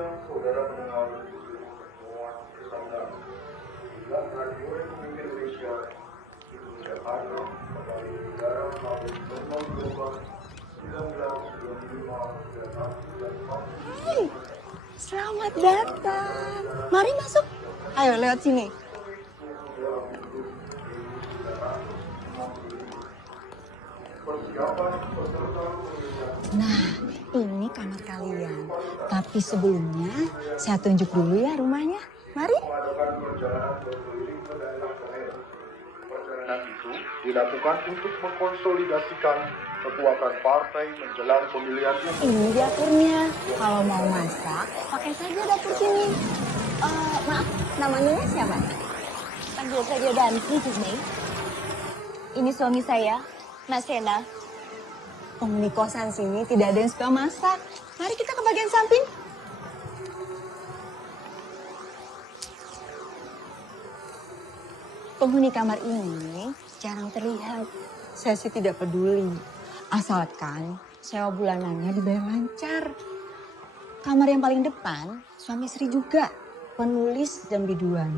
siang, saudara mendengar pertemuan bersama Bulan Radio Republik Indonesia Jakarta kembali udara tahun normal global 1995 dan 4. Hai, selamat datang. Mari masuk. Ayo lewat sini. Nah, ini kamar kalian. Tapi sebelumnya saya tunjuk dulu ya rumahnya. Mari. Perjalanan itu dilakukan untuk mengkonsolidasikan kekuatan partai menjelang pemilihan umum. Ini dapurnya. Kalau mau masak, pakai saja dapur sini. Maaf, namanya siapa? Panggil saja Danti, Disney. Ini suami saya, Mas Sena. Penghuni kosan sini tidak ada yang suka masak. Mari kita ke bagian samping. Penghuni kamar ini jarang terlihat. Saya sih tidak peduli. Asalkan sewa bulanannya dibayar lancar. Kamar yang paling depan, suami istri juga. Penulis dan biduan.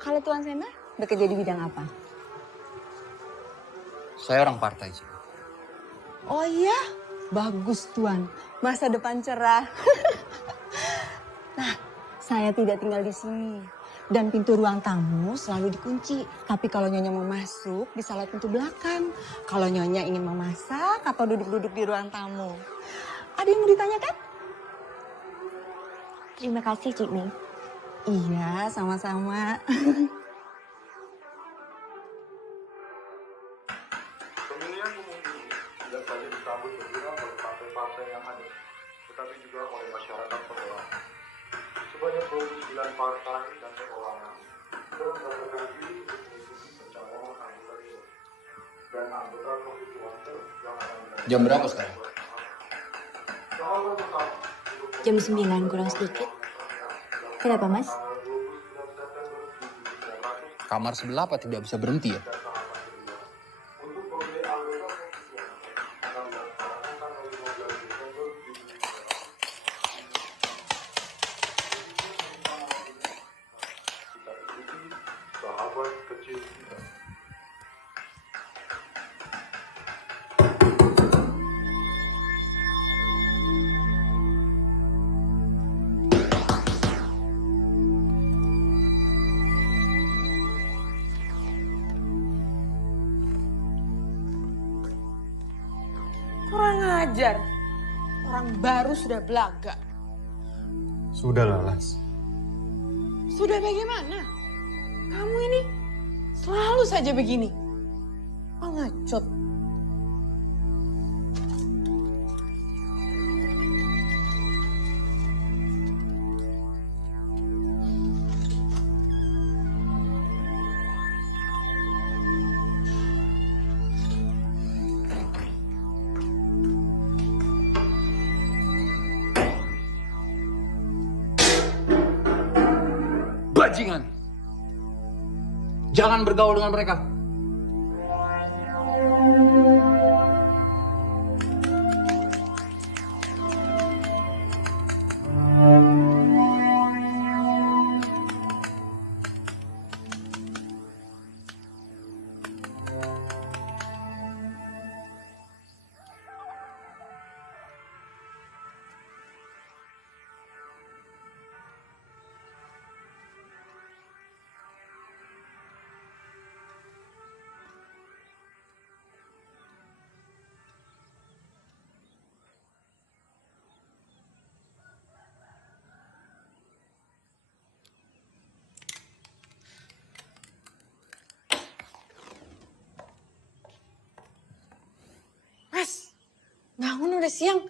Kalau Tuan Sena, bekerja di bidang apa? Saya orang partai, sih. Oh iya, bagus Tuan. Masa depan cerah. Nah, saya tidak tinggal di sini. Dan pintu ruang tamu selalu dikunci. Tapi kalau Nyonya mau masuk, bisa lewat pintu belakang. Kalau Nyonya ingin memasak atau duduk-duduk di ruang tamu. Ada yang mau ditanyakan? Terima kasih, Cik Mei. Iya, sama-sama. Pemilihan umum ini tidak saja disambut gembira oleh partai-partai yang ada, tetapi juga oleh masyarakat pemula. Sebanyak 29 partai dan perorangan sudah mendaftarkan diri untuk mengikuti pencalonan anggota dewan dan anggota konstituante yang akan dilakukan. Jam berapa sekarang? Tahapan pertama, Jam 9 kurang sedikit. Kenapa, Mas? Kamar sebelah apa tidak bisa berhenti ya? untuk pemilih anggota konstituante akan dilaksanakan tanggal 15 Desember 2019. Kita ikuti sahabat kecil kita. Kurang ajar. Orang baru sudah belaga. Sudah Lalas. Sudah bagaimana? Kamu ini selalu saja begini. Pengecut. Bajingan! Jangan bergaul dengan mereka. Mas, bangun udah siang.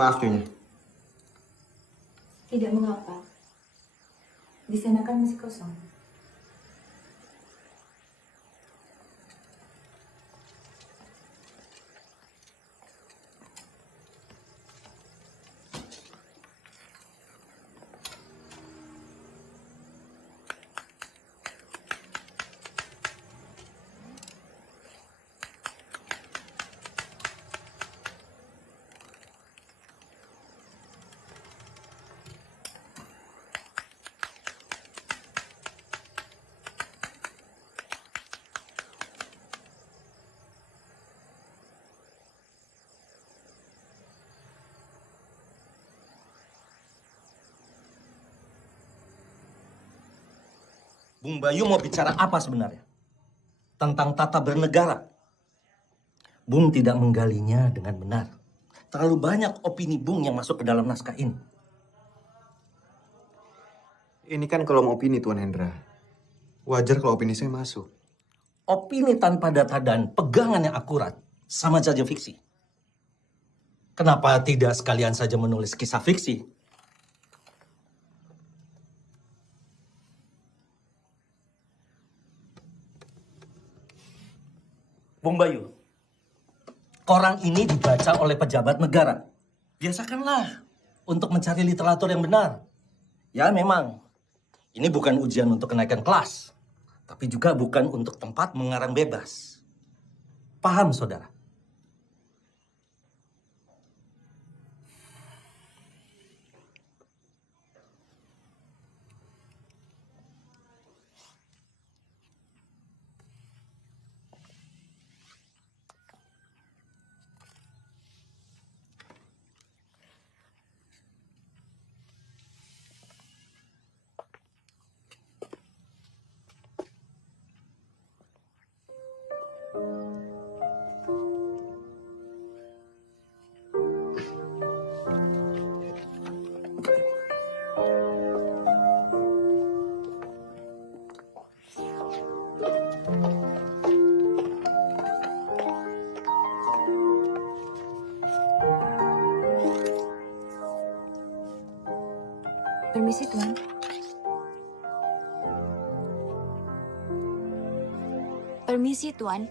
Maaf Nyonya. Tidak mengapa. Di sana kan masih kosong. Bung Bayu mau bicara apa sebenarnya? Tentang tata bernegara. Bung tidak menggalinya dengan benar. Terlalu banyak opini Bung yang masuk ke dalam naskah ini. Ini kan kolom opini Tuan Hendra. Wajar kalau opini saya masuk. Opini tanpa data dan pegangan yang akurat sama saja fiksi. Kenapa tidak sekalian saja menulis kisah fiksi? Bung Bayu, koran ini dibaca oleh pejabat negara. Biasakanlah untuk mencari literatur yang benar. Ya memang, ini bukan ujian untuk kenaikan kelas. Tapi juga bukan untuk tempat mengarang bebas. Paham, saudara? Permisi, Tuan. Permisi, Tuan.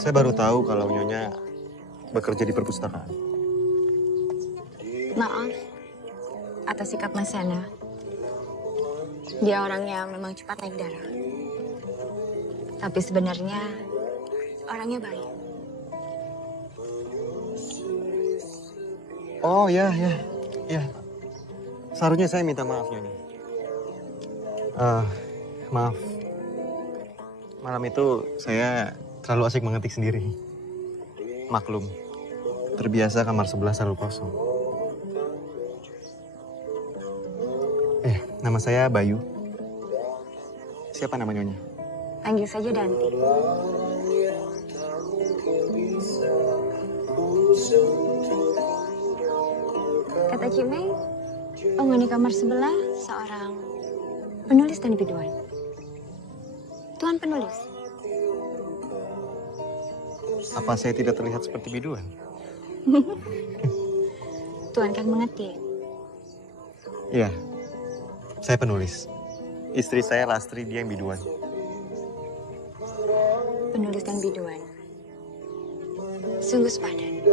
Saya baru tahu kalau Nyonya bekerja di perpustakaan. Maaf atas sikap Mas Yana. Dia orang yang memang cepat naik darah. Tapi sebenarnya orangnya baik. Oh ya. Seharusnya saya minta maaf Nyonya. Maaf. Malam itu saya terlalu asik mengetik sendiri. Maklum, terbiasa kamar sebelah selalu kosong. Nama saya Bayu. Siapa nama Nyonya? Panggil saja Danti. Kata Cimeng, penghuni kamar sebelah seorang penulis dan biduan. Tuan penulis. Apa saya tidak terlihat seperti biduan? Tuan kan mengetik. Iya, saya penulis. Istri saya Lastri, dia yang biduan. menuliskan biduan. Sungguh sepadan.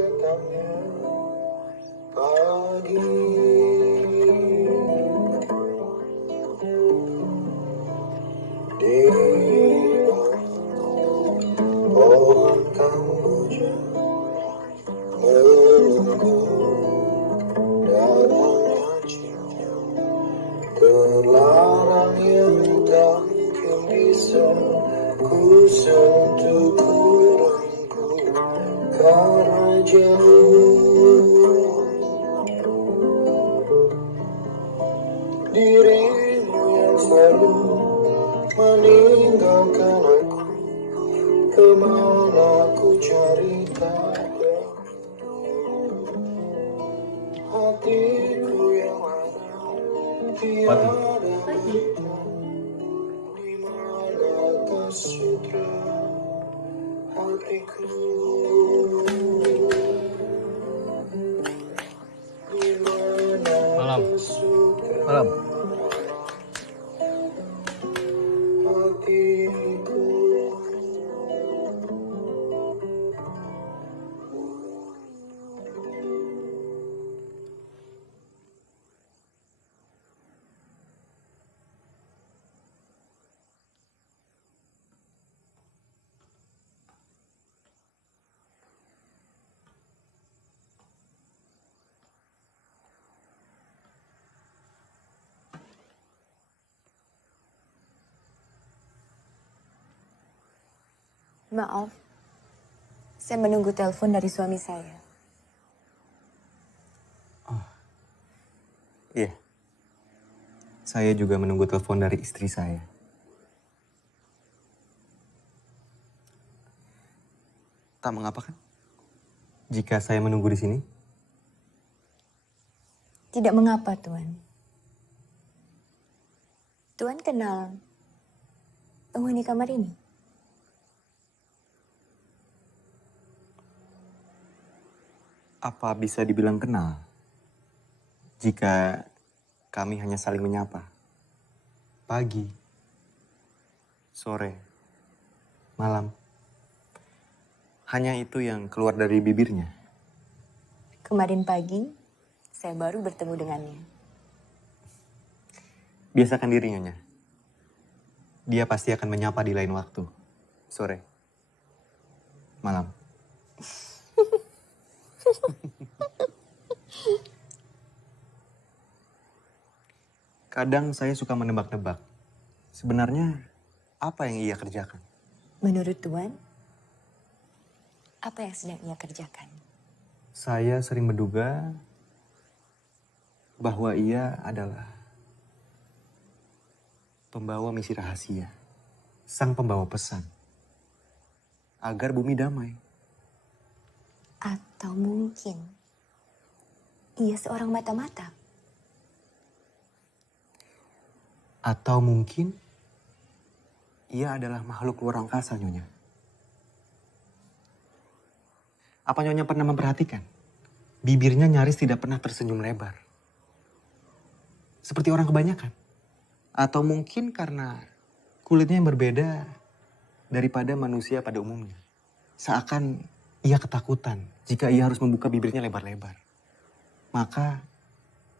Pohon kamboja menunggu datangnya cinta, terlarang yang tak mungkin bisa ku sentuh, ku rangkul karena jauh. Dirimu yang selalu meninggalkan aku, kemana ku cari tak hatiku yang ada tiada berita, di manakah sutra hatiku, di Malam. manakah sutra Malam. hatiku. Maaf, saya menunggu telepon dari suami saya. Iya. Saya juga menunggu telepon dari istri saya. Tak mengapa kan? Jika saya menunggu di sini? Tidak mengapa, Tuan. Tuan kenal penghuni kamar ini? Apa bisa dibilang kenal? Jika kami hanya saling menyapa. Pagi, sore, malam. Hanya itu yang keluar dari bibirnya. Kemarin pagi, saya baru bertemu dengannya. Biasakan diri, Nyonya. Dia pasti akan menyapa di lain waktu. Sore, malam. Kadang saya suka menebak-nebak. Sebenarnya apa yang ia kerjakan? Menurut Tuan, apa yang sedang ia kerjakan? Saya sering menduga bahwa ia adalah pembawa misi rahasia, sang pembawa pesan agar bumi damai. Atau mungkin ia seorang mata-mata. Atau mungkin ia adalah makhluk luar angkasa, Nyonya. Apa Nyonya pernah memperhatikan? Bibirnya nyaris tidak pernah tersenyum lebar. Seperti orang kebanyakan. Atau mungkin karena kulitnya yang berbeda daripada manusia pada umumnya. Seakan ia ketakutan jika ia harus membuka bibirnya lebar-lebar. Maka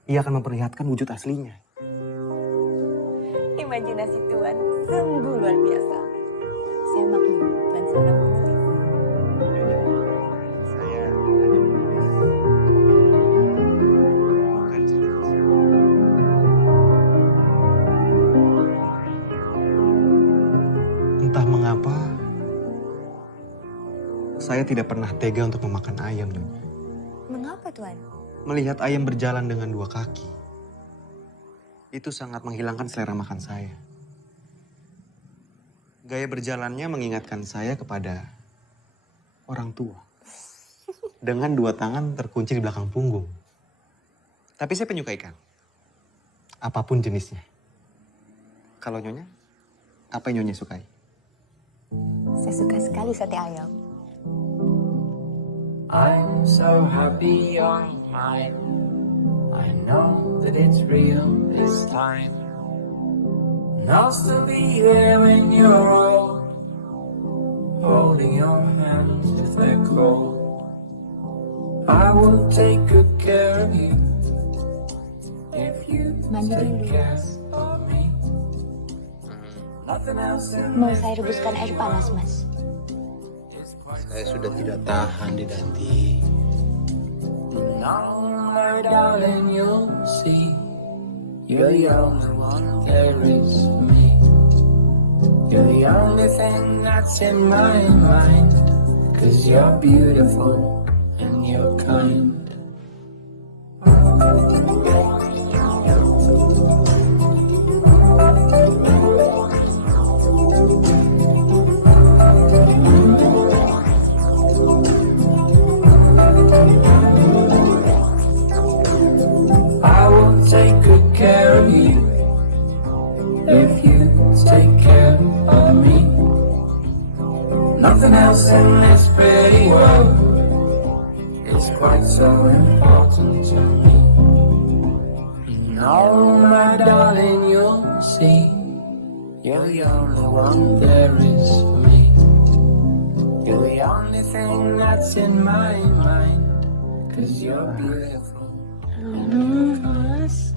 ia akan memperlihatkan wujud aslinya. Imajinasi Tuan sungguh luar biasa. Saya maklum, Tuan seorang penulis. Saya hanya menulis opini, bukan cerita. Entah mengapa, saya tidak pernah tega untuk memakan ayam, Nyonya. Mengapa, Tuan? Melihat ayam berjalan dengan dua kaki, itu sangat menghilangkan selera makan saya. Gaya berjalannya mengingatkan saya kepada orang tua. Dengan dua tangan terkunci di belakang punggung. Tapi saya penyuka ikan. Apapun jenisnya. Kalau Nyonya, apa yang Nyonya sukai? Saya suka sekali sate ayam. I'm so happy you're mine. I know that it's real this time. And I'll still be there when you're old. Oh, holding your hands if they're cold. I will take good care of you if you Mandi take dulu, care Mas. of me. Nothing else in Mau this saya rebuskan air panas, Mas? is quite Saya sudah tidak tahan di Danti. now, my darling, you'll see. You're the only one there is for me. You're the only thing that's in my mind. 'Cause you're beautiful and you're kind. I will take good care of you if you take care of me. Nothing else in this pretty world is quite so important to me. No, my darling, you'll see. You're the only one there is for me. You're the only thing that's in my mind. 'Cause you're beautiful. Mas.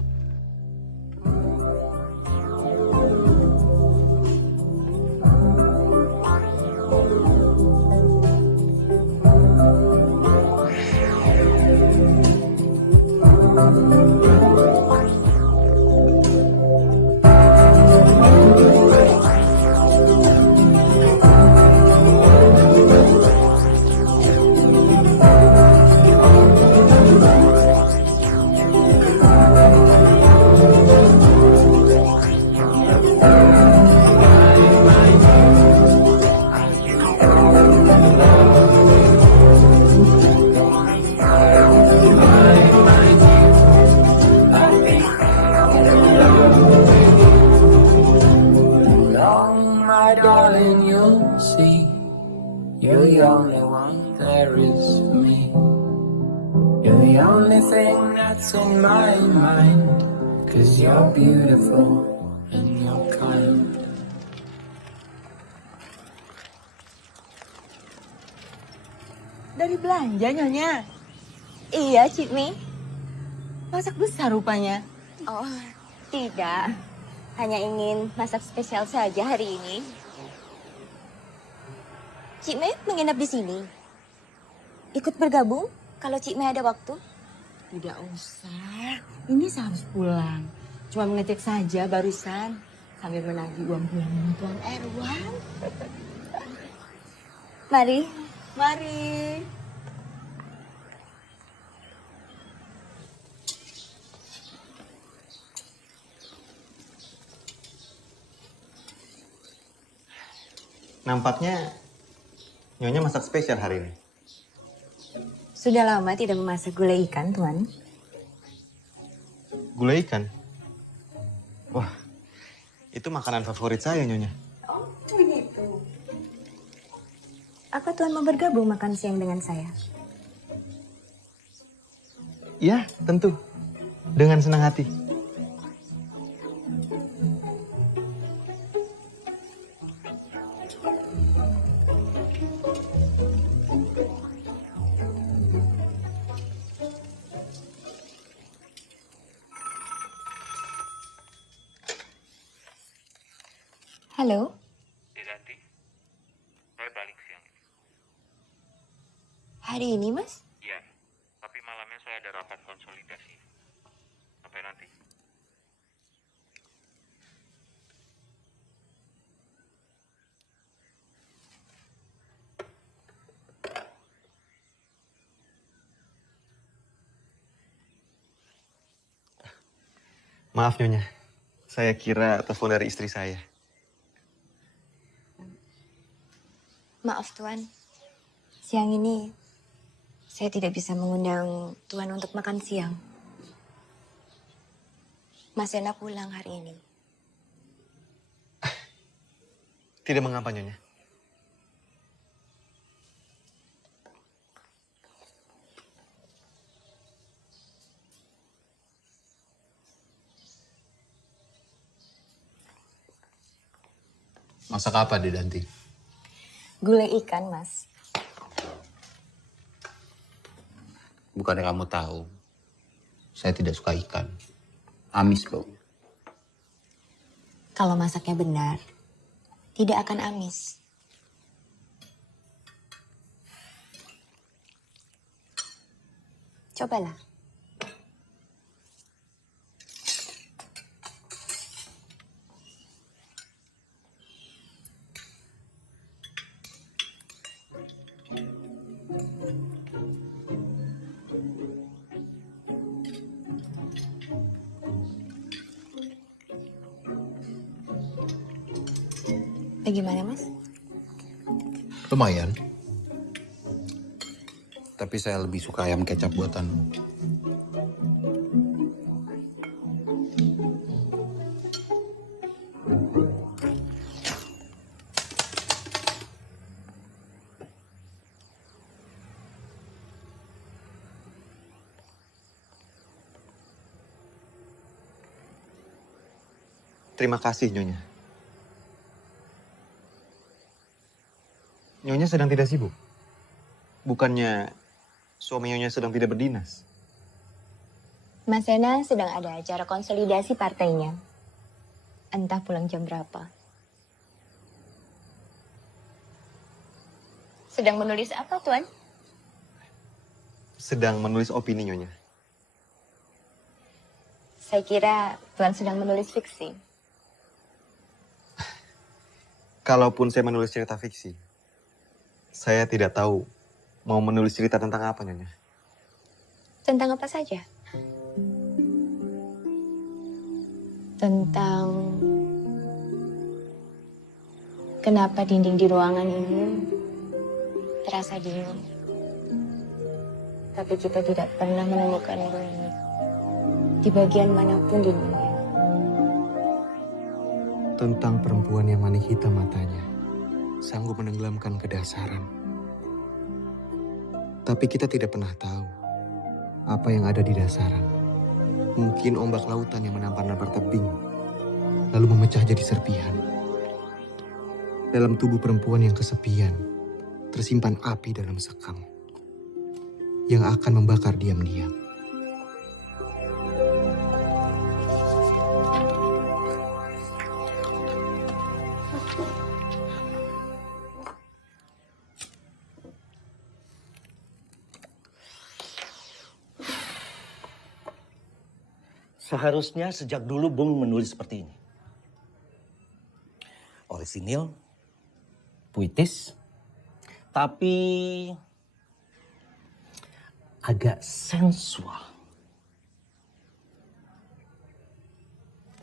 Long, my darling, you'll see. You're the only one there is for me. You're the only thing that's in my mind. 'Cause you're beautiful and you're kind. Dari belanja Nyonya. Iya, Cik Mi. Masak besar rupanya. Oh, tidak. Hanya ingin masak spesial saja hari ini. Cik Mi menginap di sini. Ikut bergabung kalau Cik Mi ada waktu. Tidak usah. Ini saya harus pulang. Cuma mengecek saja barusan. Sambil menagih uang bulanan Tuan Erwan. Mari. Mari. Nampaknya Nyonya masak spesial hari ini. Sudah lama tidak memasak gulai ikan, Tuan. Gulai ikan? Wah, itu makanan favorit saya, Nyonya. Apa Tuan mau bergabung makan siang dengan saya? Iya, tentu. Dengan senang hati. Halo? Nanti, saya balik siang ini. Hari ini, Mas? Iya, tapi malamnya saya ada rapat konsolidasi. Sampai nanti. Maaf, Nyonya. Saya kira telepon dari istri saya. Maaf, Tuan. Siang ini saya tidak bisa mengundang Tuan untuk makan siang. Mas Yana pulang hari ini. Tidak mengapa, Nyonya. Masak apa di Danti? Gulai ikan, Mas. Bukannya kamu tahu, saya tidak suka ikan. Amis bau. Kalau masaknya benar, tidak akan amis. Cobalah. Bagaimana, Mas? Lumayan. Tapi saya lebih suka ayam kecap buatan. Terima kasih, Nyonya. Nyonya sedang tidak sibuk? Bukannya suami Nyonya sedang tidak berdinas? Mas Sena sedang ada acara konsolidasi partainya. Entah pulang jam berapa. Sedang menulis apa, Tuan? Sedang menulis opini, Nyonya. Saya kira Tuan sedang menulis fiksi. Kalaupun saya menulis cerita fiksi, saya tidak tahu mau menulis cerita tentang apa, Nyonya. Tentang apa saja? Tentang kenapa dinding di ruangan ini terasa dingin. Tapi kita tidak pernah menemukan bunyi di bagian manapun di dunia. Tentang perempuan yang manik hitam matanya, sanggup menenggelamkan kedasaran. Tapi kita tidak pernah tahu apa yang ada di dasaran. Mungkin ombak lautan yang menampar-nampar tebing, lalu memecah jadi serpihan. Dalam tubuh perempuan yang kesepian, tersimpan api dalam sekam yang akan membakar diam-diam. Seharusnya sejak dulu Bung menulis seperti ini. Orisinil, puitis, tapi agak sensual.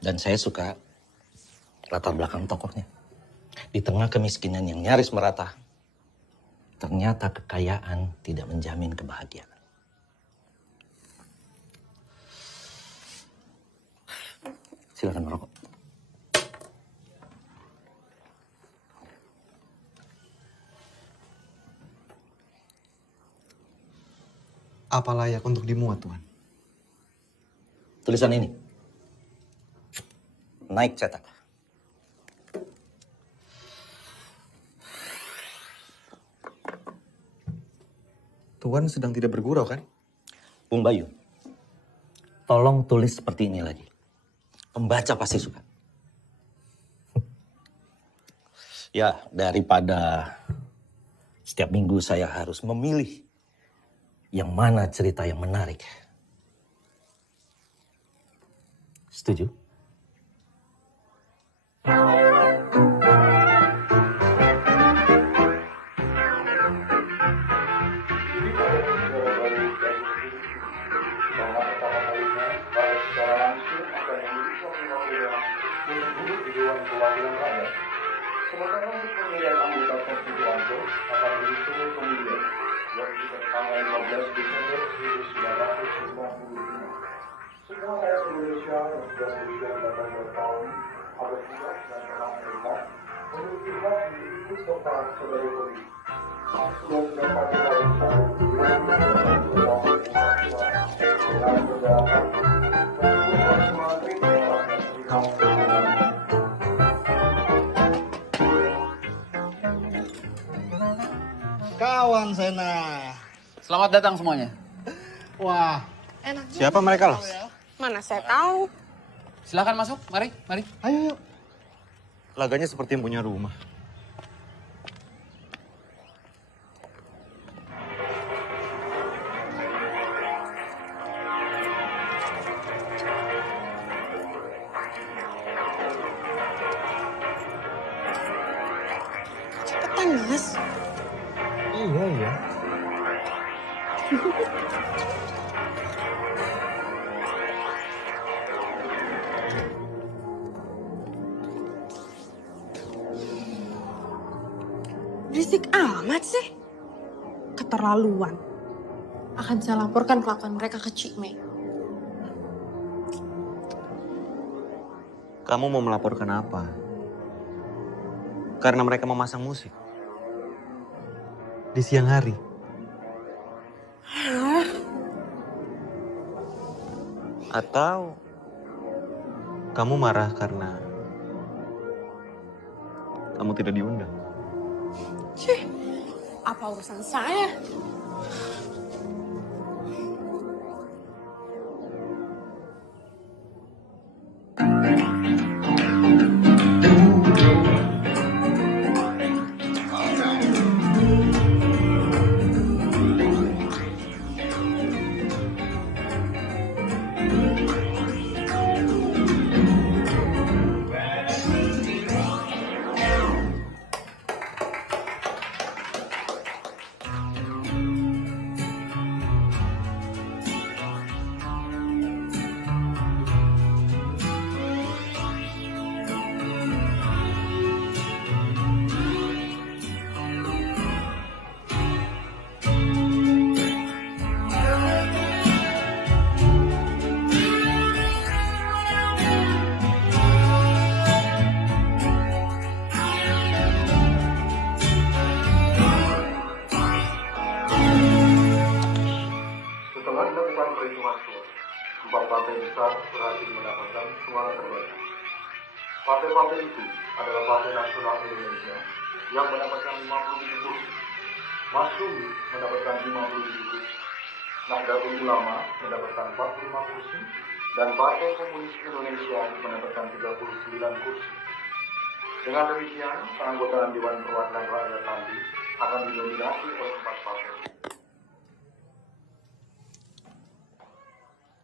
Dan saya suka latar belakang tokohnya. Di tengah kemiskinan yang nyaris merata, ternyata kekayaan tidak menjamin kebahagiaan. Silakan merokok. Apa layak untuk dimuat, Tuan? Tulisan ini naik cetak. Tuan sedang tidak bergurau, kan? Bung Bayu, tolong tulis seperti ini lagi. Pembaca pasti suka. Ya, daripada setiap minggu saya harus memilih yang mana cerita yang menarik. Setuju? Bahwa pertama kalinya pada secara langsung akan memilih wakil-wakil yang untuk duduk di Dewan Perwakilan Rakyat. Sementara untuk pemilihan anggota konstituan akan dihitung pemilihan yang pada tanggal 15 Desember 1995. Semua rakyat Indonesia yang sudah berusia 18 tahun ada tugas dan pernah menikah memiliki hak ikut serta sebagai pemilih. Yang dapat dilakukan dengan berdapat untuk masing-masing orang yang terlihat. Lena. Selamat datang semuanya. Wah, Enak juga. Siapa mereka, Los? Mana saya tahu. Silakan masuk, mari, mari. ayo yuk. Laganya seperti yang punya rumah. Cepetan, Mas. Iya, iya. Berisik amat sih. Keterlaluan. Akan saya laporkan kelakuan mereka ke Cikme. Kamu mau melaporkan apa? Karena mereka memasang musik. Di siang hari. Atau kamu marah karena kamu tidak diundang? Cih, apa urusan saya? Setelah dilakukan perhitungan suara, 4 partai besar berhasil mendapatkan suara terbanyak. Partai-partai itu adalah Partai Nasional Indonesia yang mendapatkan 57 kursi, Masyumi mendapatkan 57 kursi, Nahdlatul Ulama mendapatkan 45 kursi, dan Partai Komunis Indonesia mendapatkan 39 kursi. Dengan demikian, penganggotaan Dewan Perwakilan Rakyat nanti akan didominasi oleh 4 partai.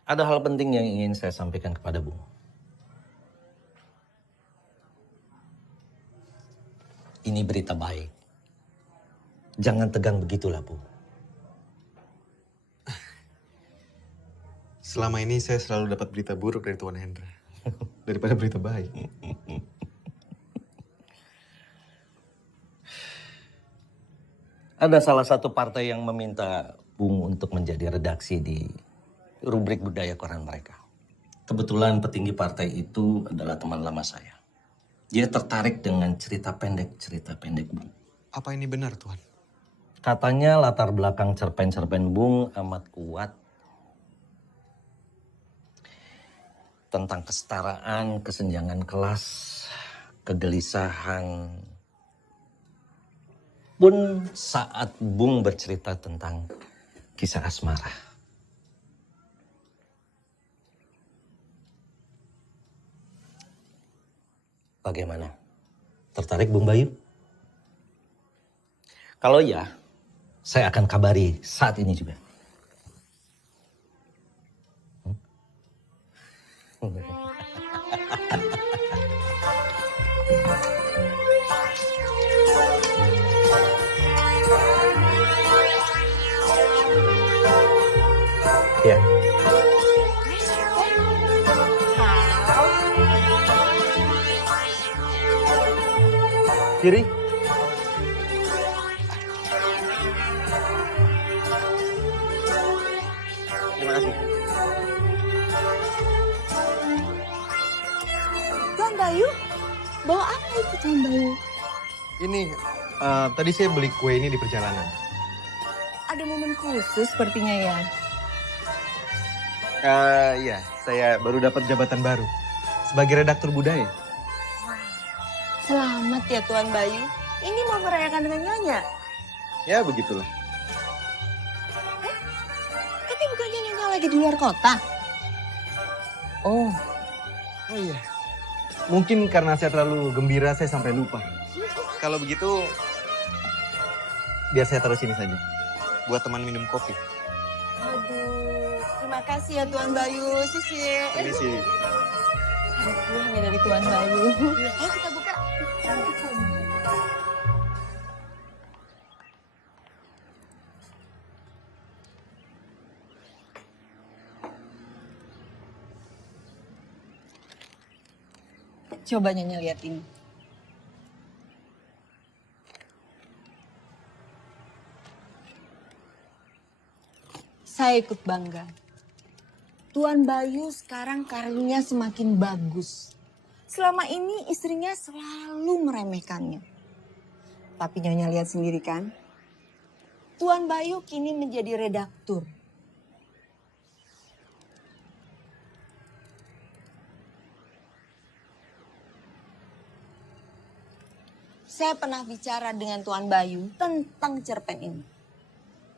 Ada hal penting yang ingin saya sampaikan kepada Bung. Ini berita baik. Jangan tegang begitulah, Bu. Selama ini saya selalu dapat berita buruk dari Tuan Hendra. Daripada berita baik. Ada salah satu partai yang meminta Bung untuk menjadi redaksi di rubrik budaya koran mereka. Kebetulan petinggi partai itu adalah teman lama saya. Dia tertarik dengan cerita pendek Bung. Apa ini benar, Tuan? Katanya latar belakang cerpen-cerpen Bung amat kuat. Tentang kesetaraan, kesenjangan kelas, kegelisahan. Pun saat Bung bercerita tentang kisah asmara. Bagaimana? Tertarik Bung Bayu? Kalau ya, saya akan kabari saat ini juga. Ya. Kiri. Terima kasih. Tuan Bayu, bawa apa itu Tuan Bayu? Ini, tadi saya beli kue ini di perjalanan. Ada momen khusus sepertinya ya. Iya, saya baru dapat jabatan baru. Sebagai redaktur budaya. Selamat ya Tuan Bayu. Ini mau merayakan dengan nyonya. Ya, begitulah. lagi di luar kota? Oh iya. Mungkin karena saya terlalu gembira saya sampai lupa. Kalau begitu, biar saya taruh sini saja. Buat teman minum kopi. Aduh, terima kasih ya Tuan Bayu. Sisi. Permisi. Ada kuenya dari Tuan Bayu. Ayo kita buka. Coba Nyonya lihat ini. Saya ikut bangga. Tuan Bayu sekarang karirnya semakin bagus. Selama ini istrinya selalu meremehkannya. Tapi Nyonya lihat sendiri kan? Tuan Bayu kini menjadi redaktur. Saya pernah bicara dengan Tuan Bayu tentang cerpen ini.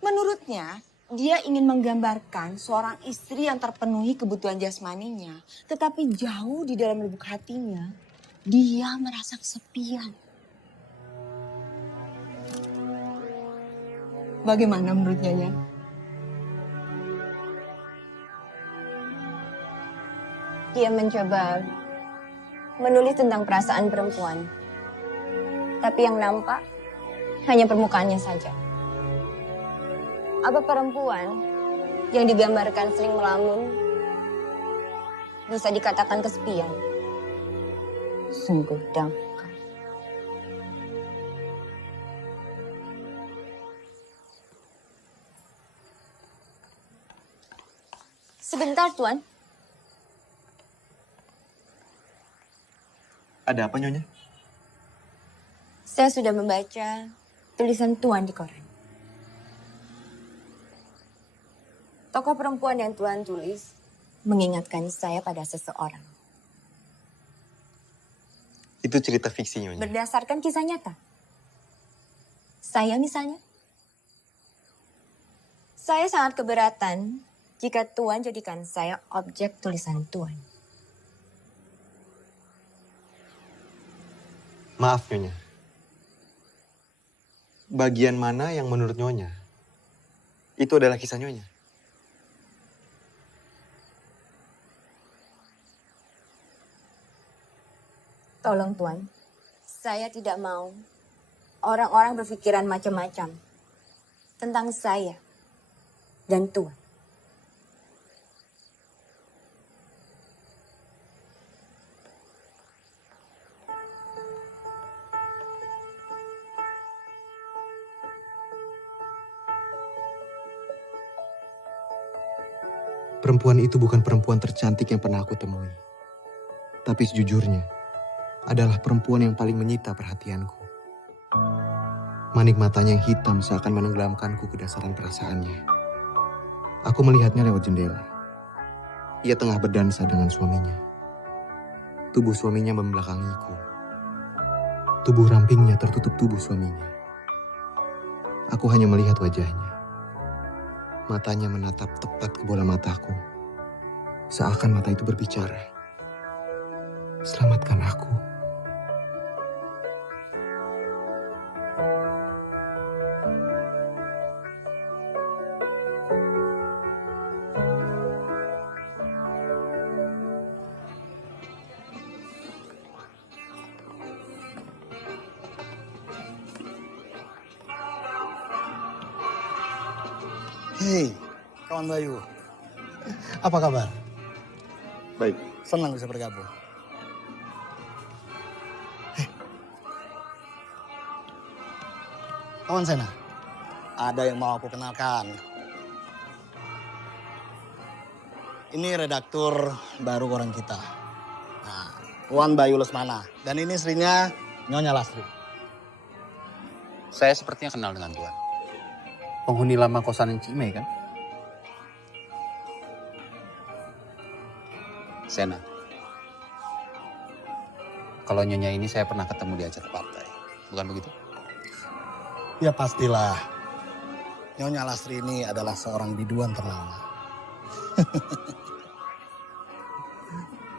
Menurutnya, dia ingin menggambarkan seorang istri yang terpenuhi kebutuhan jasmaninya, tetapi jauh di dalam lubuk hatinya, dia merasa kesepian. Bagaimana menurut Nyonya? Dia mencoba menulis tentang perasaan perempuan. Tapi yang nampak hanya permukaannya saja. Apa perempuan yang digambarkan sering melamun bisa dikatakan kesepian? Sungguh dangkal. Sebentar, Tuan. Ada apa, Nyonya? Saya sudah membaca tulisan Tuan di koran. Tokoh perempuan yang Tuan tulis mengingatkan saya pada seseorang. Itu cerita fiksi, Nyonya. Berdasarkan kisah nyata. Saya misalnya. Saya sangat keberatan jika Tuan jadikan saya objek tulisan Tuan. Maaf, Nyonya. Bagian mana yang menurut Nyonya itu adalah kisah Nyonya? Tolong Tuan, saya tidak mau orang-orang berpikiran macam-macam tentang saya dan Tuan. Perempuan itu bukan perempuan tercantik yang pernah aku temui. Tapi sejujurnya, adalah perempuan yang paling menyita perhatianku. Manik matanya yang hitam seakan menenggelamkanku ke dasaran perasaannya. Aku melihatnya lewat jendela. Ia tengah berdansa dengan suaminya. Tubuh suaminya membelakangiku. Tubuh rampingnya tertutup tubuh suaminya. Aku hanya melihat wajahnya. Matanya menatap tepat ke bola mataku. Seakan mata itu berbicara. Selamatkan aku. Hei, kawan Bayu. Apa kabar? Baik. Senang bisa bergabung. Kawan Sena, ada yang mau aku kenalkan. Ini redaktur baru koran kita. Nah, Tuan Bayu Lesmana. Dan ini istrinya Nyonya Lastri. Saya sepertinya kenal dengan Tuan. Penghuni lama kosan yang Cime kan? Sena. Kalau Nyonya ini saya pernah ketemu di acara partai. Bukan begitu? Ya pastilah. Nyonya Lastri ini adalah seorang biduan ternama.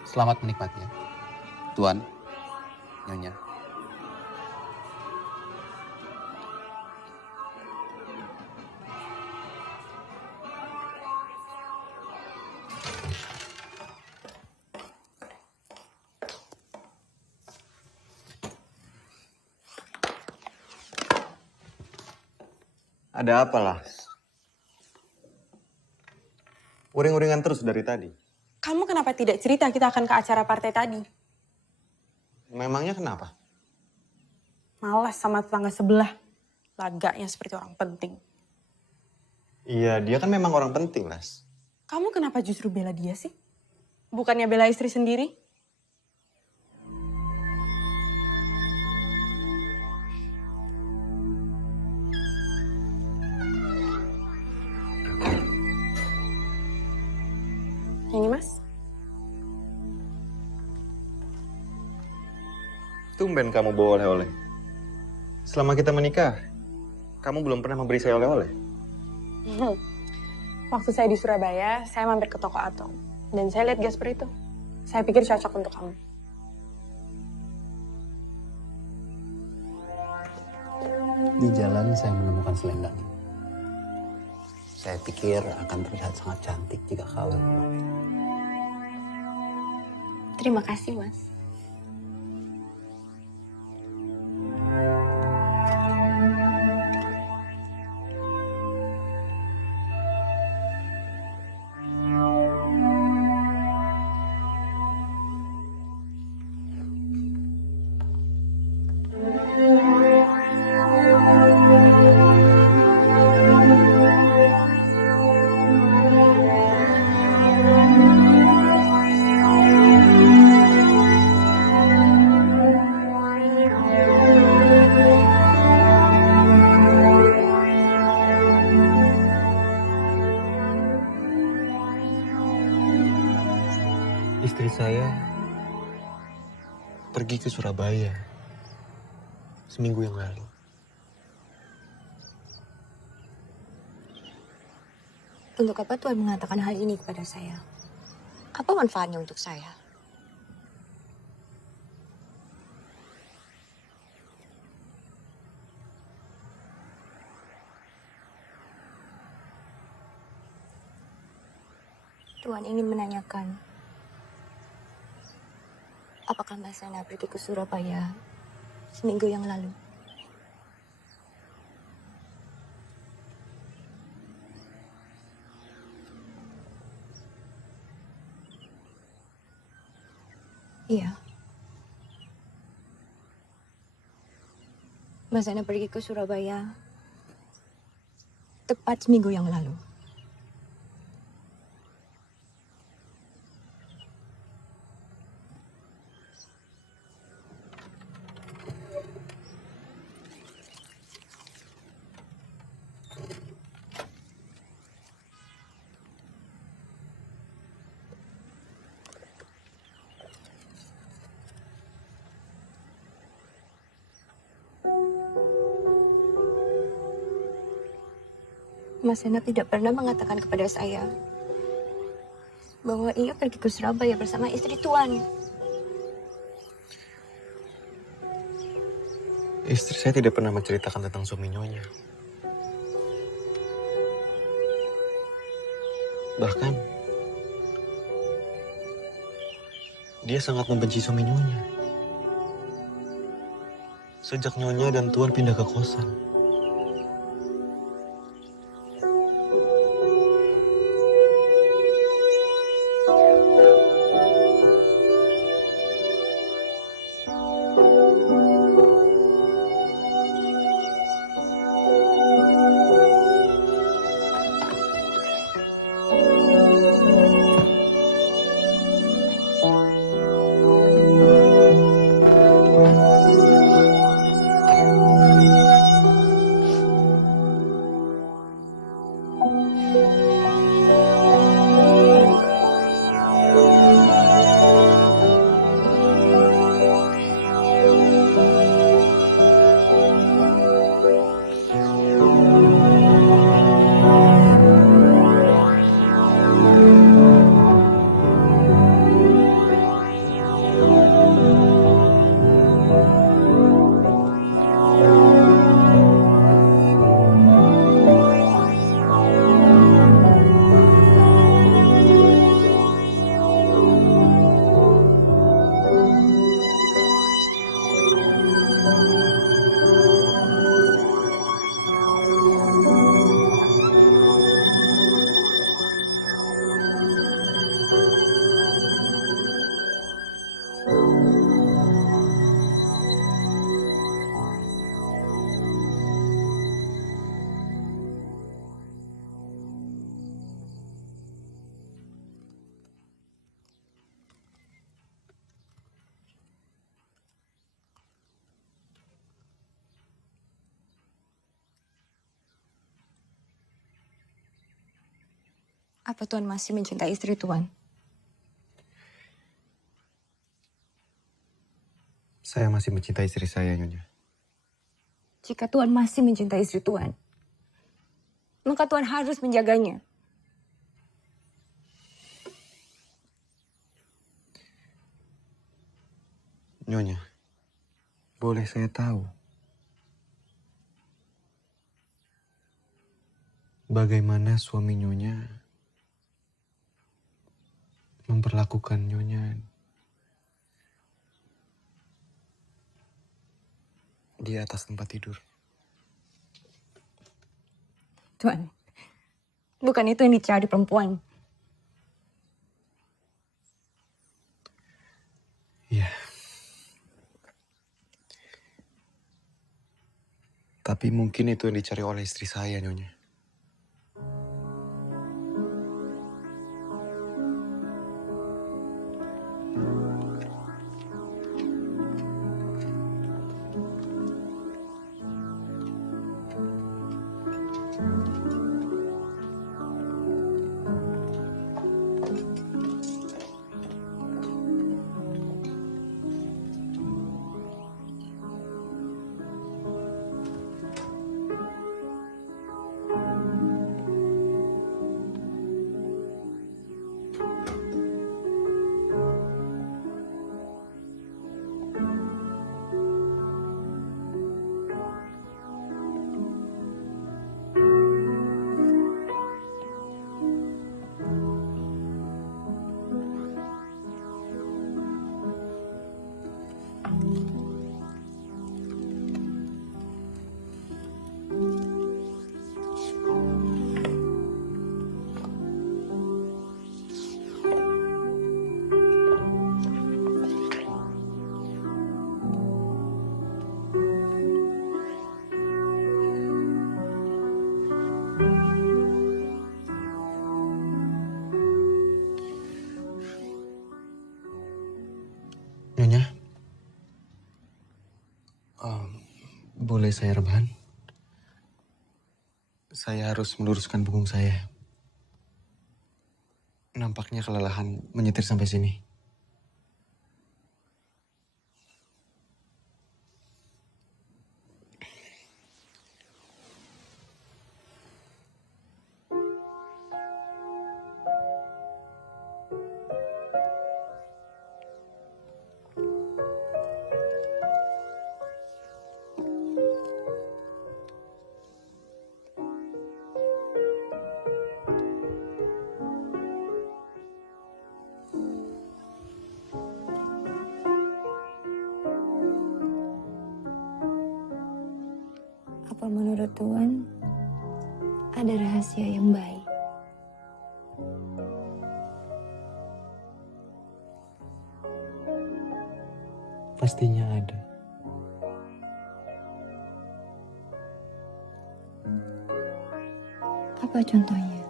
Selamat menikmati ya. Tuan, Nyonya. Ada apa lah? Uring-uringan terus dari tadi. Kamu kenapa tidak cerita kita akan ke acara partai tadi? Memangnya kenapa? Malas sama tetangga sebelah. Lagaknya seperti orang penting. Iya, dia kan memang orang penting, Las. Kamu kenapa justru bela dia sih? Bukannya bela istri sendiri? Ini mas? Tumben kamu bawa oleh-oleh. Selama kita menikah, kamu belum pernah memberi saya oleh-oleh. Waktu saya di Surabaya, saya mampir ke toko Atong. Dan saya lihat Gasper itu. Saya pikir cocok untuk kamu. Di jalan saya menemukan selendang. Saya pikir akan terlihat sangat cantik jika kawin. Terima kasih, Mas. Istri saya pergi ke Surabaya seminggu yang lalu. Untuk apa Tuhan mengatakan hal ini kepada saya? Apa manfaatnya untuk saya? Tuhan ingin menanyakan, apakah Mas Sana pergi ke Surabaya seminggu yang lalu? Iya. Mas Sana pergi ke Surabaya tepat seminggu yang lalu. Mas Sena tidak pernah mengatakan kepada saya bahwa ia pergi ke Surabaya bersama istri Tuan. Istri saya tidak pernah menceritakan tentang suami Nyonya. Bahkan, dia sangat membenci suami Nyonya. Sejak Nyonya dan Tuan pindah ke kosan. Apa Tuan masih mencintai istri Tuan? Saya masih mencintai istri saya, Nyonya. Jika Tuan masih mencintai istri Tuan, maka Tuan harus menjaganya. Nyonya, boleh saya tahu bagaimana suami Nyonya memperlakukan Nyonya di atas tempat tidur? Tuan, bukan itu yang dicari perempuan. Iya. Tapi mungkin itu yang dicari oleh istri saya, Nyonya. Nyonya, boleh saya rebahan? Saya harus meluruskan punggung saya. Nampaknya kelelahan menyetir sampai sini. Apa menurut Tuan ada rahasia yang baik? Pastinya ada. Apa contohnya?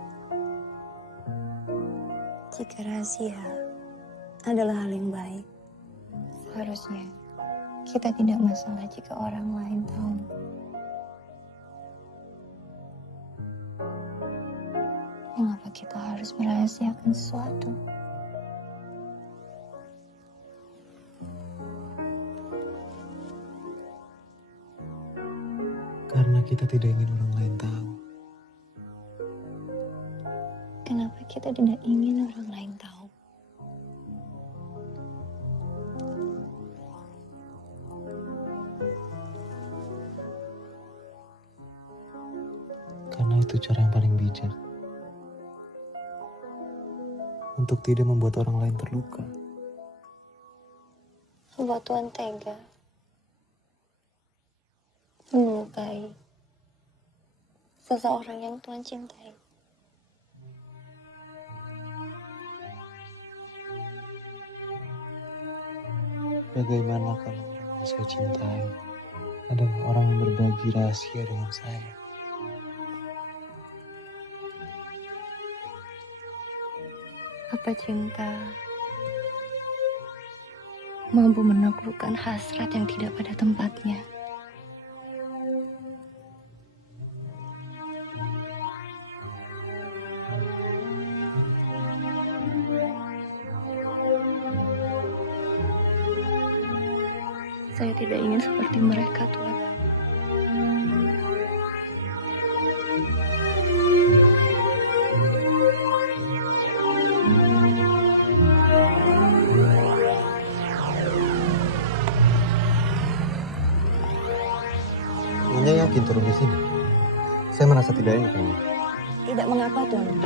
Jika rahasia adalah hal yang baik, seharusnya kita tidak masalah jika orang lain tahu. Mengapa kita harus merahasiakan sesuatu? Karena kita tidak ingin orang lain tahu. Kenapa kita tidak ingin orang lain tahu? Karena itu cara yang paling bijak. Untuk tidak membuat orang lain terluka. Sebab Tuhan tega melukai seseorang yang Tuhan cintai. Bagaimana kalau orang yang saya cintai adalah orang yang berbagi rahasia dengan saya? Apa cinta mampu menaklukkan hasrat yang tidak pada tempatnya? Saya tidak ingin seperti mereka, Tuhan. Nyonya yakin turun di sini? Saya merasa tidak enak, Nyonya. Tidak mengapa, Tuhan.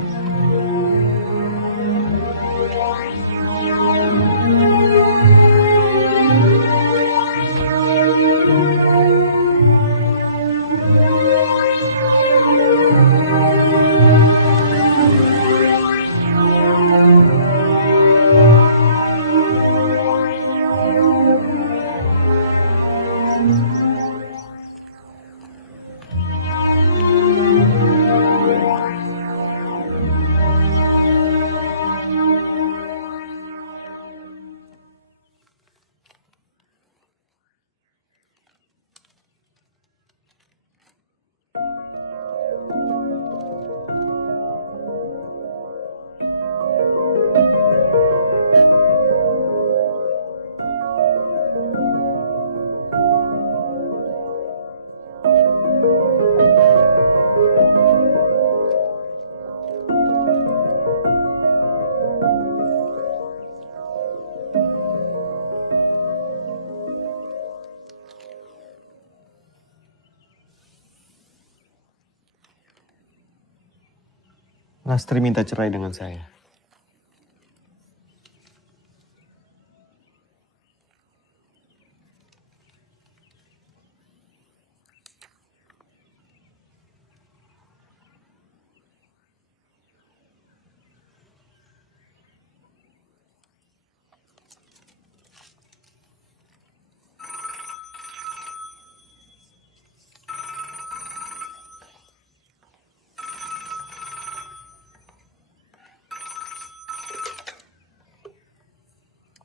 Lastri minta cerai dengan saya.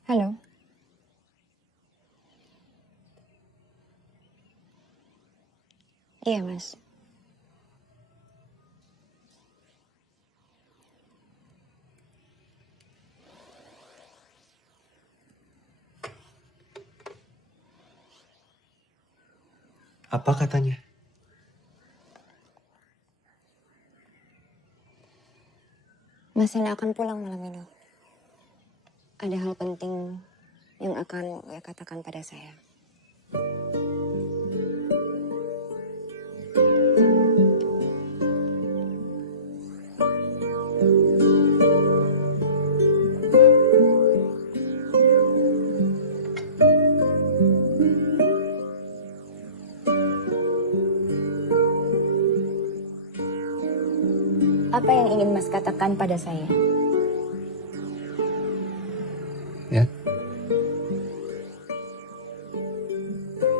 Halo. Iya, Mas. Apa katanya? Mas Sena akan pulang malam ini. Ada hal penting yang akan dia katakan pada saya. Apa yang ingin Mas katakan pada saya? Ya.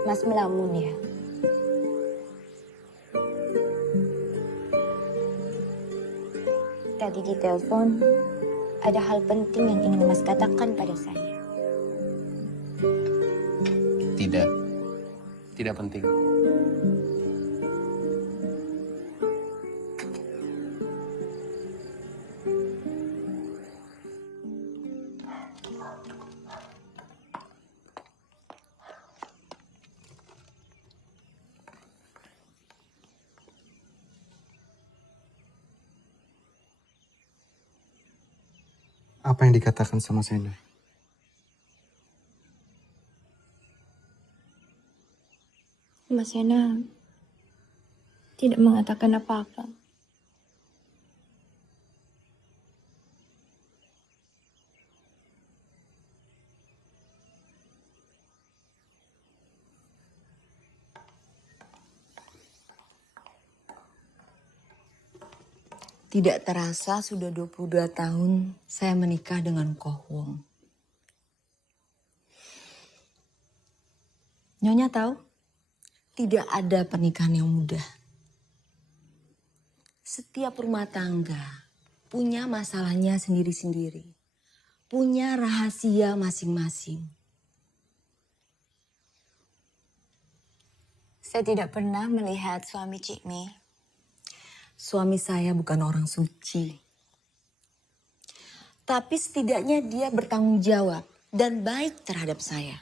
Mas melamun ya? Tadi di telepon, ada hal penting yang ingin Mas katakan pada saya. Tidak. Tidak penting. Apa yang dikatakan sama Sena? Mas Sena tidak mengatakan apa-apa. Tidak terasa sudah 22 tahun saya menikah dengan Koh Wong. Nyonya tahu, tidak ada pernikahan yang mudah. Setiap rumah tangga punya masalahnya sendiri-sendiri. Punya rahasia masing-masing. Saya tidak pernah melihat suami Cik Mei. Suami saya bukan orang suci. Tapi setidaknya dia bertanggung jawab dan baik terhadap saya.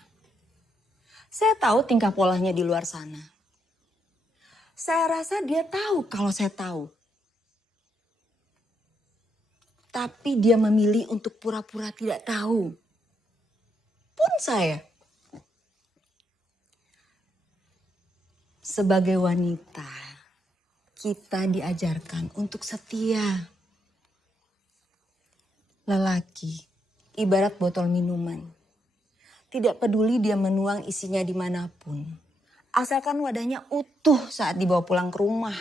Saya tahu tingkah polanya di luar sana. Saya rasa dia tahu kalau saya tahu. Tapi dia memilih untuk pura-pura tidak tahu. Pun saya. Sebagai wanita, kita diajarkan untuk setia. Lelaki, ibarat botol minuman. Tidak peduli dia menuang isinya dimanapun. Asalkan wadahnya utuh saat dibawa pulang ke rumah.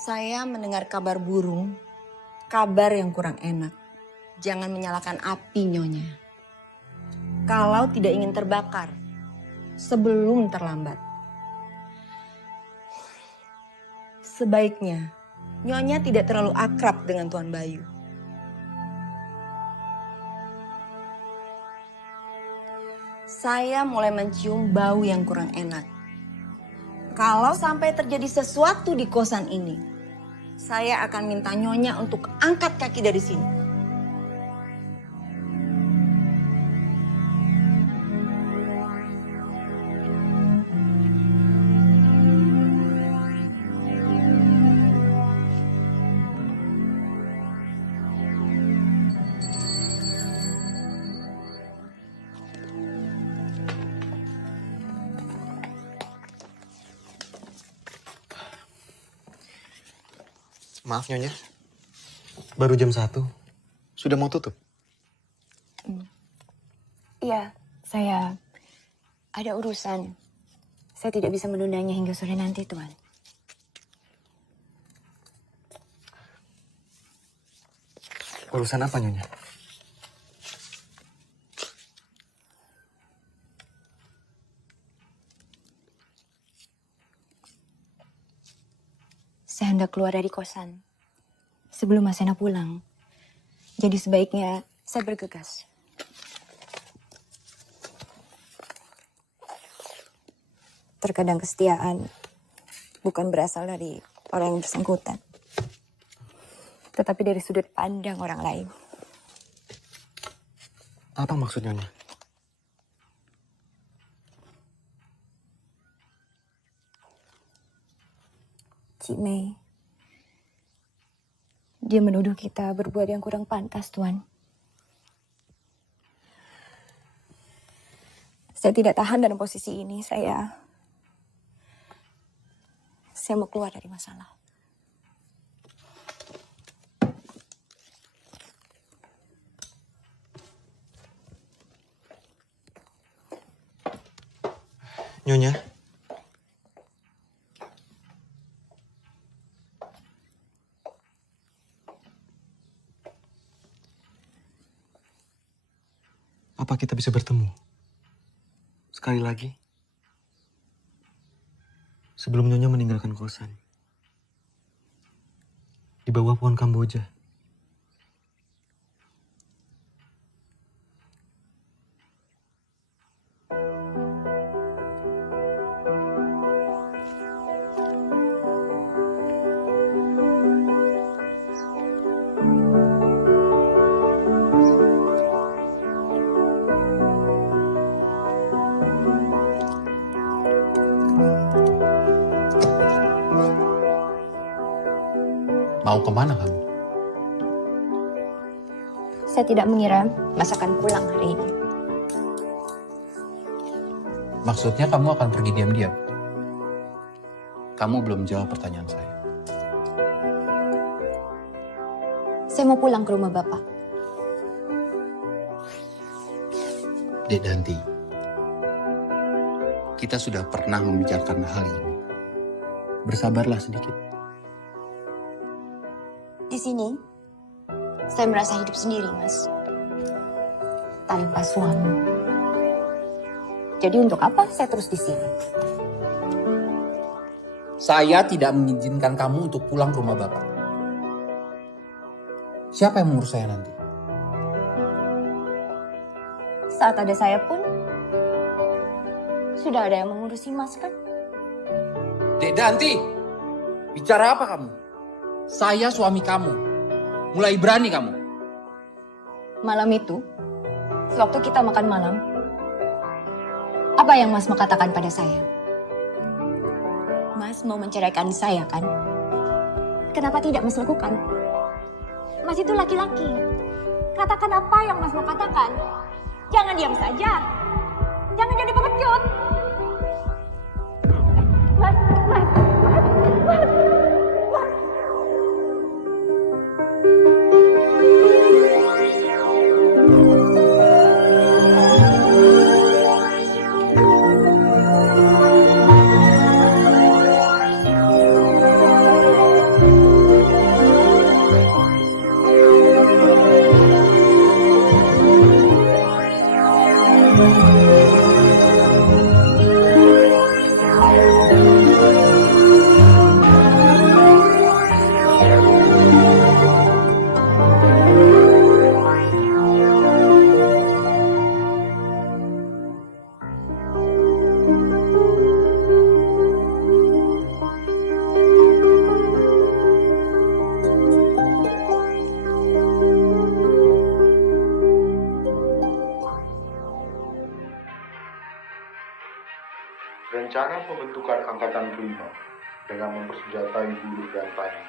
Saya mendengar kabar burung, kabar yang kurang enak. Jangan menyalakan api, Nyonya. Kalau tidak ingin terbakar, sebelum terlambat. Sebaiknya, Nyonya tidak terlalu akrab dengan Tuan Bayu. Saya mulai mencium bau yang kurang enak. Kalau sampai terjadi sesuatu di kosan ini, saya akan minta Nyonya untuk angkat kaki dari sini. Maaf Nyonya, baru jam 1. Sudah mau tutup? Iya, saya ada urusan. Saya tidak bisa menundanya hingga sore nanti, Tuan. Urusan apa Nyonya? Saya hendak keluar dari kosan sebelum Mas Sena pulang. Jadi sebaiknya saya bergegas. Terkadang kesetiaan bukan berasal dari orang yang bersangkutan, tetapi dari sudut pandang orang lain. Apa maksud Nyonya? Cik Mei, dia menuduh kita berbuat yang kurang pantas, Tuan. Saya tidak tahan dalam posisi ini. Saya mau keluar dari masalah. Nyonya, apa kita bisa bertemu? Sekali lagi. Sebelum Nyonya meninggalkan kosan. Di bawah pohon Kamboja. Mau kemana kamu? Saya tidak mengira Mas akan pulang hari ini. Maksudnya kamu akan pergi diam-diam? Kamu belum jawab pertanyaan saya. Saya mau pulang ke rumah Bapak. Dek Danti, kita sudah pernah membicarakan hal ini. Bersabarlah sedikit. Di sini, saya merasa hidup sendiri, Mas. Tanpa suami. Jadi untuk apa saya terus di sini? Saya tidak mengizinkan kamu untuk pulang ke rumah Bapak. Siapa yang mengurus saya nanti? Saat ada saya pun, sudah ada yang mengurusi Mas kan? Dek Danti, bicara apa kamu? Saya suami kamu. Mulai berani kamu. Malam itu, sewaktu kita makan malam, apa yang Mas mau katakan pada saya? Mas mau menceraikan saya, kan? Kenapa tidak Mas lakukan? Mas itu laki-laki. Katakan apa yang Mas mau katakan. Jangan diam saja. Jangan jadi pengecut. Mas. Rencana pembentukan Angkatan Kelima dengan mempersenjatai buruh dan tani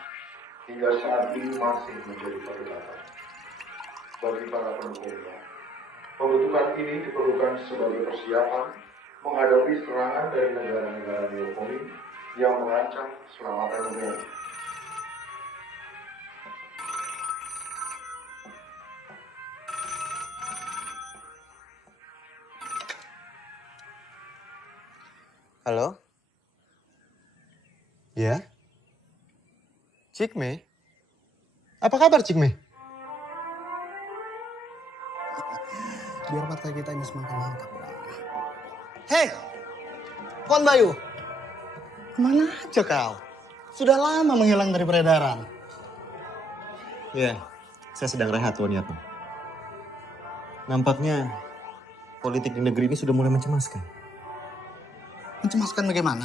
hingga saat ini masih menjadi perdebatan. Bagi para pendukungnya, pembentukan ini diperlukan sebagai persiapan menghadapi serangan dari negara-negara neokomunis yang mengancam keselamatan negara. Halo? Ya? Cikme? Apa kabar Cikme? Biar partai kita ini semakin mantap. Hei, Tuan Bayu. Kemana aja kau? Sudah lama menghilang dari peredaran. Ya, saya sedang rehat Tuan Yatno. Nampaknya politik di negeri ini sudah mulai mencemaskan. Mencemaskan bagaimana?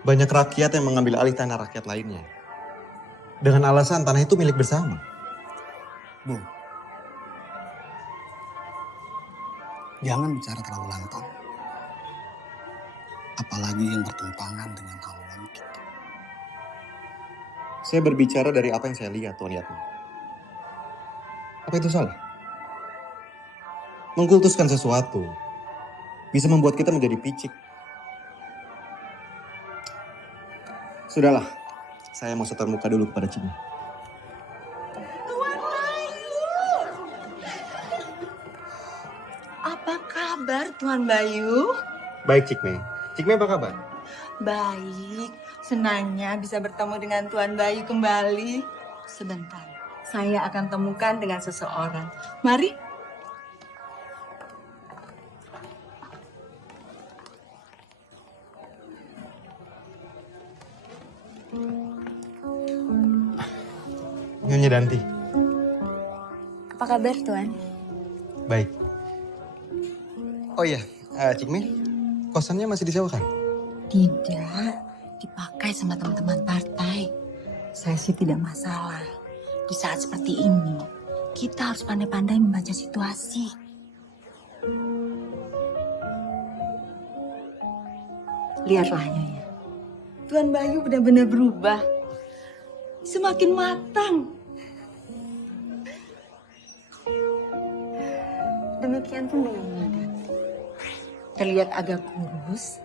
Banyak rakyat yang mengambil alih tanah rakyat lainnya. Dengan alasan tanah itu milik bersama. Bu, jangan bicara terlalu lantang. Apalagi yang bertentangan dengan haluan kita. Saya berbicara dari apa yang saya lihat, Tuan Yatno. Apa itu salah? Mengkultuskan sesuatu bisa membuat kita menjadi picik. Sudahlah, saya mau setor muka dulu kepada Cikme. Tuan Bayu! Apa kabar Tuan Bayu? Baik Cikme. Cikme apa kabar? Baik, senangnya bisa bertemu dengan Tuan Bayu kembali. Sebentar, saya akan temukan dengan seseorang. Mari. Nyonya Danti. Apa kabar, Tuan? Baik. Oh iya, Cikme, kosannya masih disewakan? Tidak, dipakai sama teman-teman partai. Saya sih tidak masalah. Di saat seperti ini, kita harus pandai-pandai membaca situasi. Lihatlah Nyonya. Tuan Bayu benar-benar berubah. Semakin matang. Demikian pun dengan Nyonya. Terlihat agak kurus,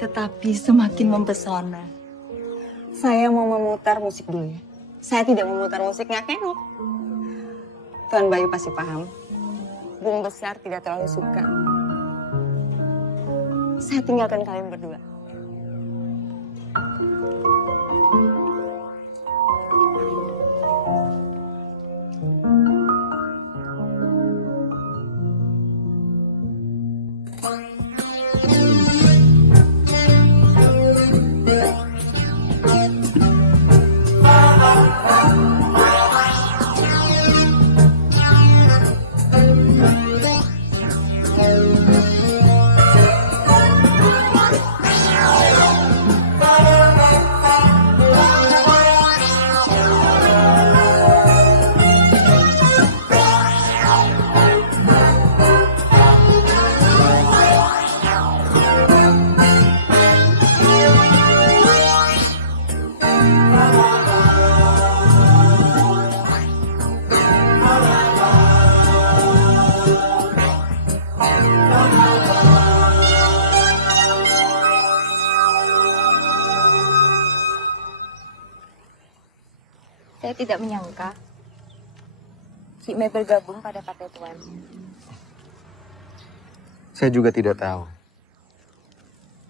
tetapi semakin mempesona. Saya mau memutar musik dulu ya. Saya tidak memutar musik ngakengok. Tuan Bayu pasti paham. Bung Besar tidak terlalu suka. Saya tinggalkan kalian berdua. Saya tidak menyangka Cik Mei bergabung pada Partai Tuan. Saya juga tidak tahu.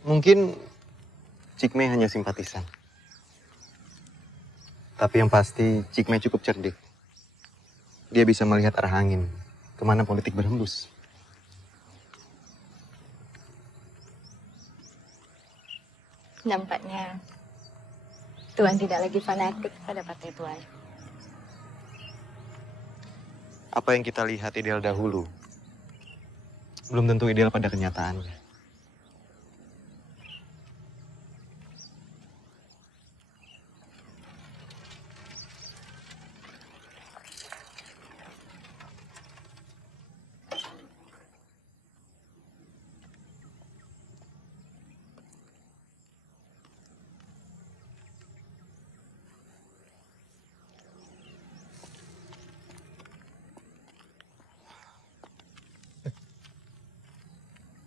Mungkin Cik Mei hanya simpatisan. Tapi yang pasti Cik Mei cukup cerdik. Dia bisa melihat arah angin, kemana politik berhembus. Nampaknya Tuan tidak lagi fanatik pada Partai Tuan. Apa yang kita lihat ideal dahulu, belum tentu ideal pada kenyataannya.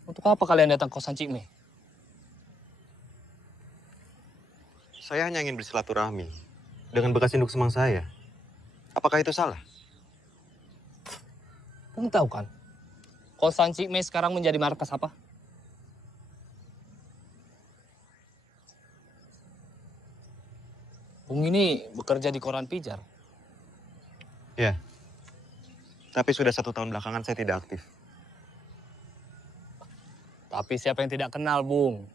Untuk apa kalian datang ke kosan Cik Mei? Saya hanya ingin bersilaturahmi dengan bekas induk semang saya. Apakah itu salah? Kamu tahu kan, kosan Cik Mei sekarang menjadi markas apa? Bung ini bekerja di koran Pijar. Ya, tapi sudah 1 tahun belakangan saya tidak aktif. Tapi siapa yang tidak kenal, Bung?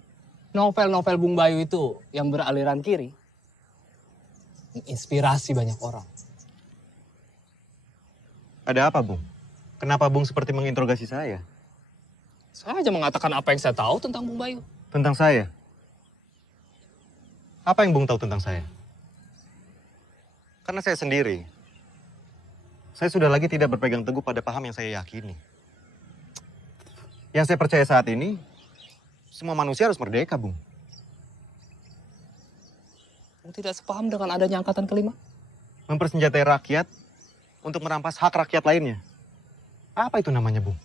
Novel-novel Bung Bayu itu yang beraliran kiri menginspirasi banyak orang. Ada apa, Bung? Kenapa Bung seperti menginterogasi saya? Saya aja mengatakan apa yang saya tahu tentang Bung Bayu. Tentang saya? Apa yang Bung tahu tentang saya? Karena saya sendiri. Saya sudah lagi tidak berpegang teguh pada paham yang saya yakini. Yang saya percaya saat ini, semua manusia harus merdeka, Bung. Bung tidak sepaham dengan adanya angkatan kelima? Mempersenjatai rakyat untuk merampas hak rakyat lainnya. Apa itu namanya, Bung?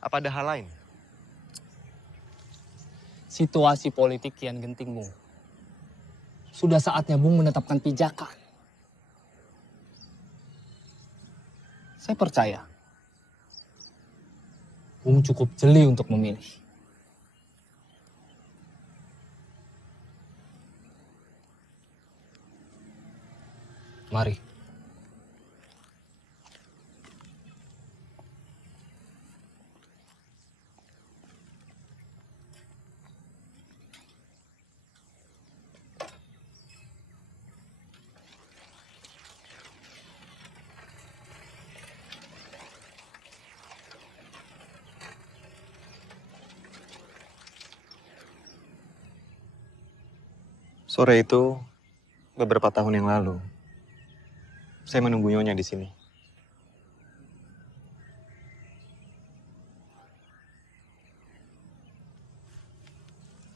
Apa ada hal lain? Situasi politik kian genting, Bung. Sudah saatnya Bung menetapkan pijakan. Saya percaya Bung cukup jeli untuk memilih. Mari. Sore itu, beberapa tahun yang lalu, saya menunggu Nyonya di sini.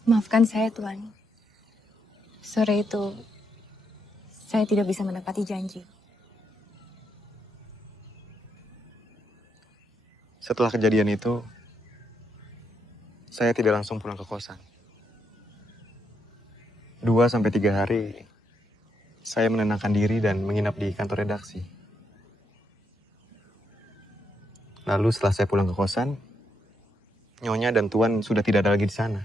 Maafkan saya, Tuan. Sore itu, saya tidak bisa menepati janji. Setelah kejadian itu, saya tidak langsung pulang ke kosan. 2-3 hari, saya menenangkan diri dan menginap di kantor redaksi. Lalu setelah saya pulang ke kosan, Nyonya dan Tuan sudah tidak ada lagi di sana.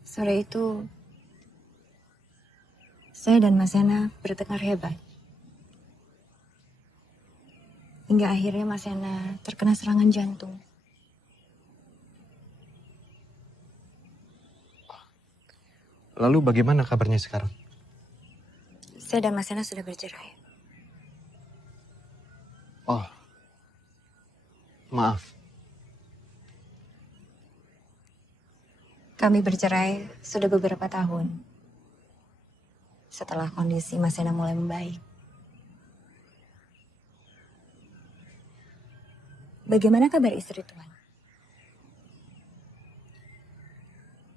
Sore itu, saya dan Mas Yana bertengkar hebat. Hingga akhirnya Mas Yana terkena serangan jantung. Lalu bagaimana kabarnya sekarang? Saya dan Mas Yana sudah bercerai. Oh, maaf. Kami bercerai sudah beberapa tahun. Setelah kondisi Mas Yana mulai membaik. Bagaimana kabar istri Tuan?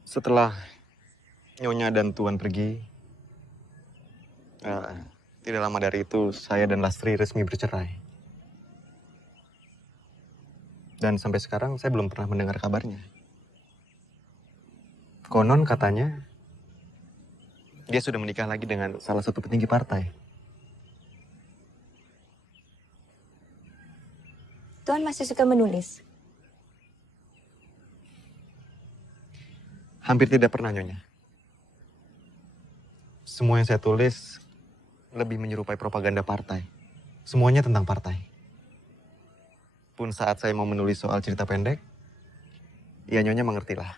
Setelah Nyonya dan Tuan pergi, tidak lama dari itu saya dan Lastri resmi bercerai. Dan sampai sekarang saya belum pernah mendengar kabarnya. Konon katanya dia sudah menikah lagi dengan salah satu petinggi partai. Tuhan masih suka menulis. Hampir tidak pernah, Nyonya. Semua yang saya tulis lebih menyerupai propaganda partai. Semuanya tentang partai. Pun saat saya mau menulis soal cerita pendek, ya Nyonya mengertilah.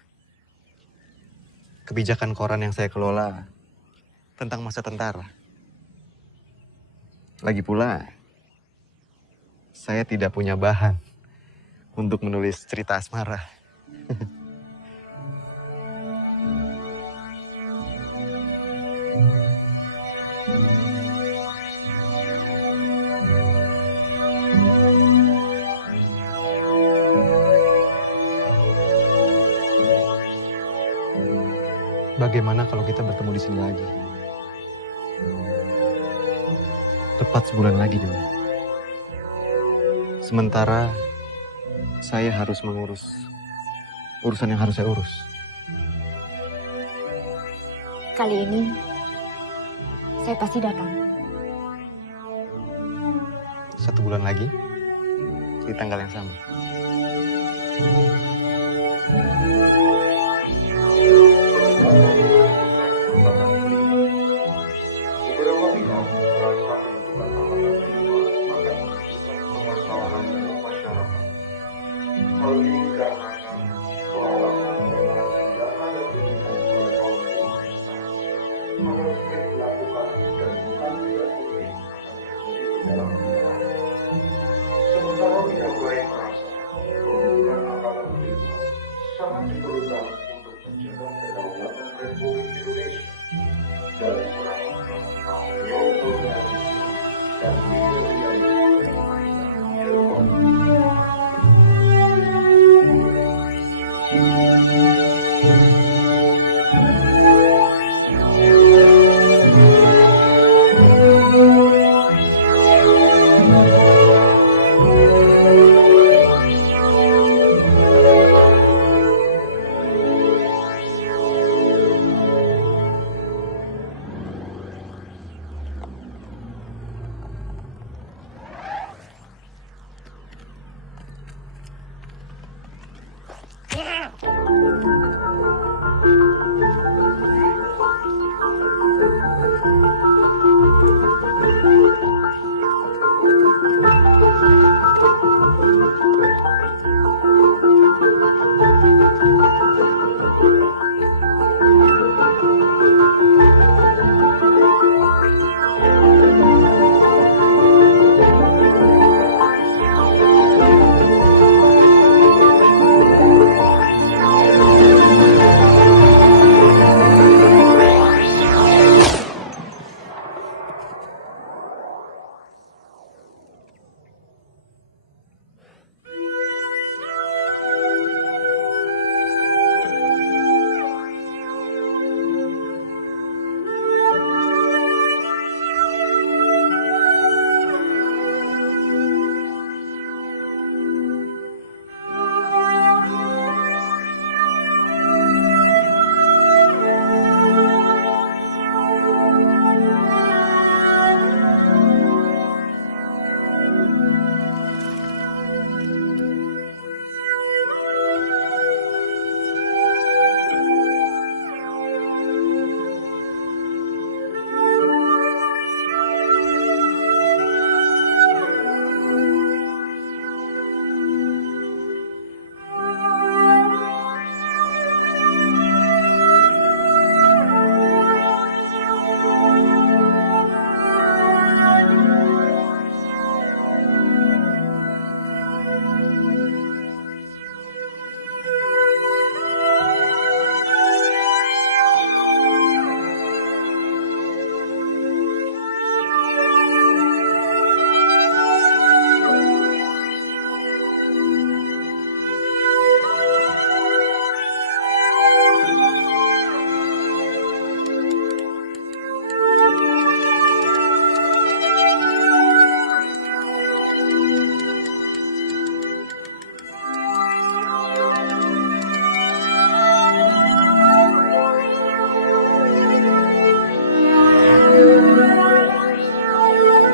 Kebijakan koran yang saya kelola tentang masa tentara. Lagi pula, saya tidak punya bahan untuk menulis cerita asmara. Bagaimana kalau kita bertemu di sini lagi? Tepat sebulan lagi, Nyonya. Sementara saya harus mengurus urusan yang harus saya urus. Kali ini, saya pasti datang. 1 bulan lagi, di tanggal yang sama.